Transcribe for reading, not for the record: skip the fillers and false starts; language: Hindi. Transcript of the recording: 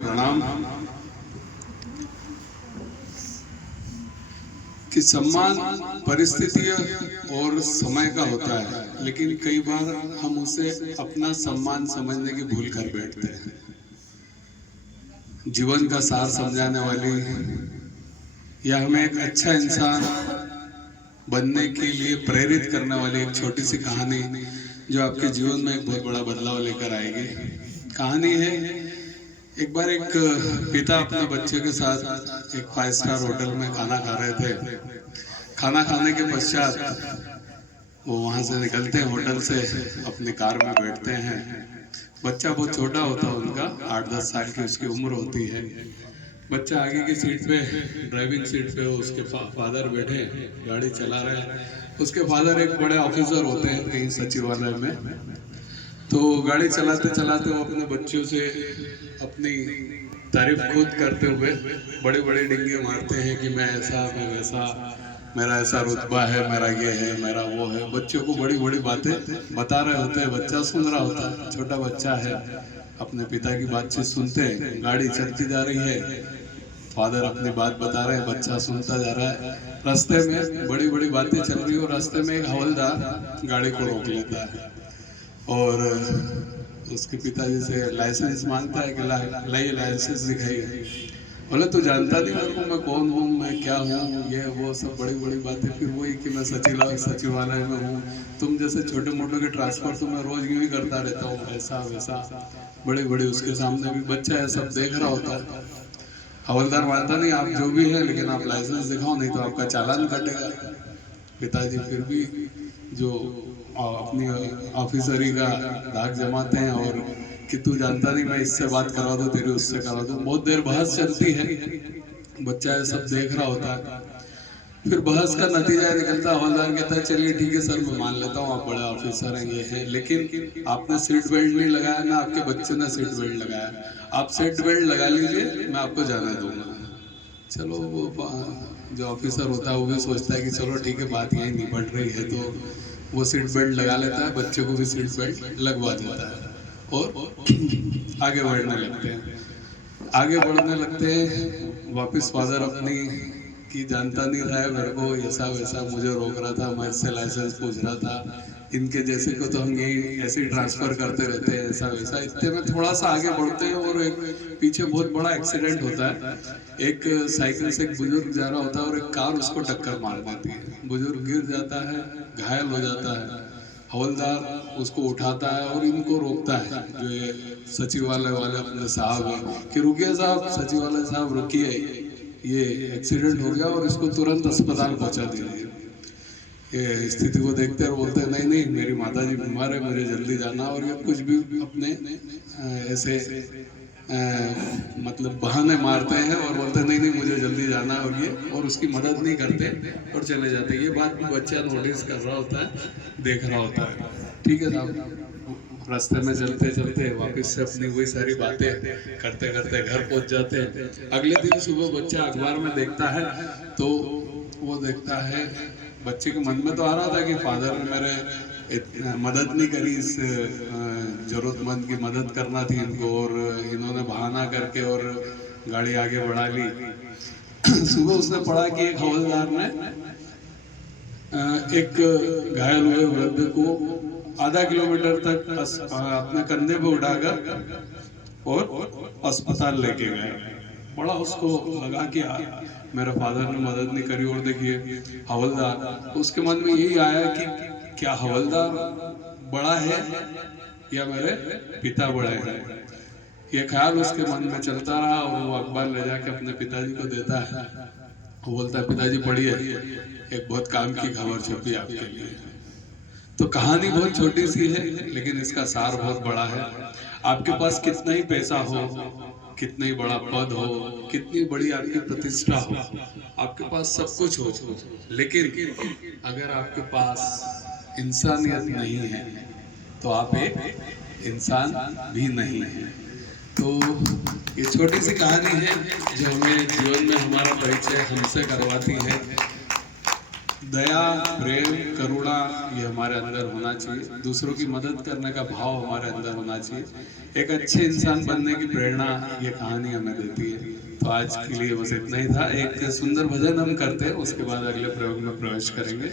प्रणाम। कि सम्मान परिस्थिति और समय का होता है, लेकिन कई बार हम उसे अपना सम्मान समझने की भूल कर बैठते हैं। जीवन का सार समझाने वाली या हमें एक अच्छा इंसान बनने के लिए प्रेरित करने वाली एक छोटी सी कहानी जो आपके जीवन में एक बहुत बड़ा बदलाव लेकर आएगी। कहानी है, एक बार एक पिता अपने बच्चे के साथ एक 5 स्टार होटल में खाना खा रहे थे। खाना खाने के पश्चात वो वहाँ से निकलते हैं, होटल से अपनी कार में बैठते हैं। बच्चा बहुत छोटा होता है, उनका 8-10 साल की उसकी उम्र होती है। बच्चा आगे की सीट पे, ड्राइविंग सीट पे, उसके फादर बैठे गाड़ी चला रहे हैं। उसके फादर एक बड़े ऑफिसर होते हैं कहीं सचिवालय में। तो गाड़ी चलाते चलाते वो अपने बच्चों से अपनी तारीफ खुद करते हुए बड़े बड़े डिंगे मारते हैं कि मैं ऐसा, मैं वैसा, मेरा ऐसा रुतबा है, मेरा ये है, मेरा वो है। बच्चों को बड़ी बड़ी बातें बता रहे होते हैं। बच्चा सुन रहा होता है, छोटा बच्चा है, अपने पिता की बातचीत सुनते हैं। गाड़ी चलती जा रही है, फादर अपनी बात बता रहे हैं, बच्चा सुनता जा रहा है। रास्ते में बड़ी बड़ी बातें चल रही है और रास्ते में एक हवलदार गाड़ी को रोक लेता है और उसके पिताजी से लाइसेंस मांगता है कि लाइए लाइसेंस दिखाइए। बोले तू जानता नहीं मेरे को, मैं कौन हूँ, मैं क्या हूँ, ये वो सब बड़ी बड़ी बातें। फिर वही कि मैं सचिवालय में हूँ, तुम जैसे छोटे मोटे के ट्रांसफर तो मैं रोज यूँ ही करता रहता हूँ, ऐसा वैसा बड़े बड़े। उसके सामने भी बच्चा है, सब देख रहा होता है। हवलदार मानता नहीं, आप जो भी है लेकिन आप लाइसेंस दिखाओ नहीं तो आपका चालान कटेगा। पिताजी फिर भी जो अपनी ऑफिसरी का दाग जमाते हैं और कि तू जानता नहीं, मैं इससे बात करवा दूं, तेरी उससे करवा दूं। बहुत देर बहस चलती है, बच्चा ये सब देख रहा होता है। फिर बहस का नतीजा निकलता है, हवलदार कहता है चलिए ठीक है सर, मैं मान लेता हूँ आप बड़े ऑफिसर हैं, ये है, लेकिन आपने सीट बेल्ट नहीं लगाया ना आपके बच्चे ने सीट बेल्ट लगाया। आप सीट बेल्ट लगा लीजिए, मैं आपको जाने दूंगा। चलो वो जो ऑफिसर होता है वो भी सोचता है कि चलो ठीक है, बात यही निपट रही है, तो वो सीट बेल्ट लगा लेता है, बच्चे को भी सीट बेल्ट लगवा देता है और आगे बढ़ने लगते हैं। आगे बढ़ने लगते हैं, वापस फादर अपनी कि जानता नहीं रहा है मेरे को, ऐसा वैसा मुझे रोक रहा था, मैं इससे लाइसेंस पूछ रहा था, इनके जैसे को तो हम यही ऐसे ही ट्रांसफर करते रहते हैं, ऐसा वैसा। इतने में थोड़ा सा आगे बढ़ते हैं और एक पीछे बहुत बड़ा एक्सीडेंट होता है। एक साइकिल से एक बुजुर्ग जा रहा होता है और एक कार उसको टक्कर मार देती है। बुजुर्ग गिर जाता है, घायल हो जाता है। हवलदार उसको उठाता है और इनको रोकता है, जो ये सचिवालय वाले अपने साहब हैं, कि रुकिए साहब, सचिवालय साहब रुकिए, ये एक्सीडेंट हो गया और इसको तुरंत अस्पताल पहुंचा दीजिए। ये स्थिति को देखते हैं और बोलते हैं नहीं नहीं, मेरी माताजी बीमार है, मुझे जल्दी जाना। और ये कुछ भी अपने ऐसे मतलब बहाने मारते हैं और बोलते हैं नहीं नहीं मुझे जल्दी जाना है, और ये और उसकी मदद नहीं करते और चले जाते हैं। ये बात भी बच्चा नोटिस कर रहा होता है, देख रहा होता है। ठीक है साहब, रास्ते में चलते चलते वापस से अपनी वही सारी बातें करते करते घर पहुंच जाते हैं। अगले दिन सुबह बच्चा अखबार में देखता है तो वो देखता है, बच्चे के मन में तो आ रहा था कि फादर ने मेरे मदद नहीं करी, इस जरूरतमंद की मदद करना थी इनको, और इन्होंने बहाना करके और गाड़ी आगे बढ़ा ली। सुबह उसने पढ़ा कि एक हवलदार ने एक घायल हुए वृद्ध को आधा किलोमीटर तक अपने कंधे पे उठाकर और अस्पताल लेके गए। बड़ा उसको लगा कि मेरे फादर ने मदद नहीं करी। और देखिए हवलदार, उसके मन में यही आया कि क्या हवलदार बड़ा है या मेरे पिता बड़े हैं। ये ख्याल उसके मन में चलता रहा और वो अखबार ले जाके अपने पिताजी को देता है। वो बोलता है पिताजी पढ़िए, एक बहुत काम की खबर छपी आपके लिए। तो कहानी बहुत छोटी सी है लेकिन इसका सार बहुत बड़ा है। आपके पास कितना ही पैसा हो, कितना ही बड़ा पद हो, कितनी बड़ी आपकी प्रतिष्ठा हो, आपके पास सब कुछ हो, लेकिन अगर आपके पास इंसानियत नहीं है तो आप एक इंसान भी नहीं है। तो ये छोटी सी कहानी है जो हमें जीवन में हमारा परिचय हमसे करवाती है। दया, प्रेम, करुणा ये हमारे अंदर होना चाहिए। दूसरों की मदद करने का भाव हमारे अंदर होना चाहिए। एक अच्छे इंसान बनने की प्रेरणा ये कहानी हमें देती है। तो आज के लिए बस इतना ही था। एक सुंदर भजन हम करते हैं, उसके बाद अगले प्रयोग में प्रवेश करेंगे।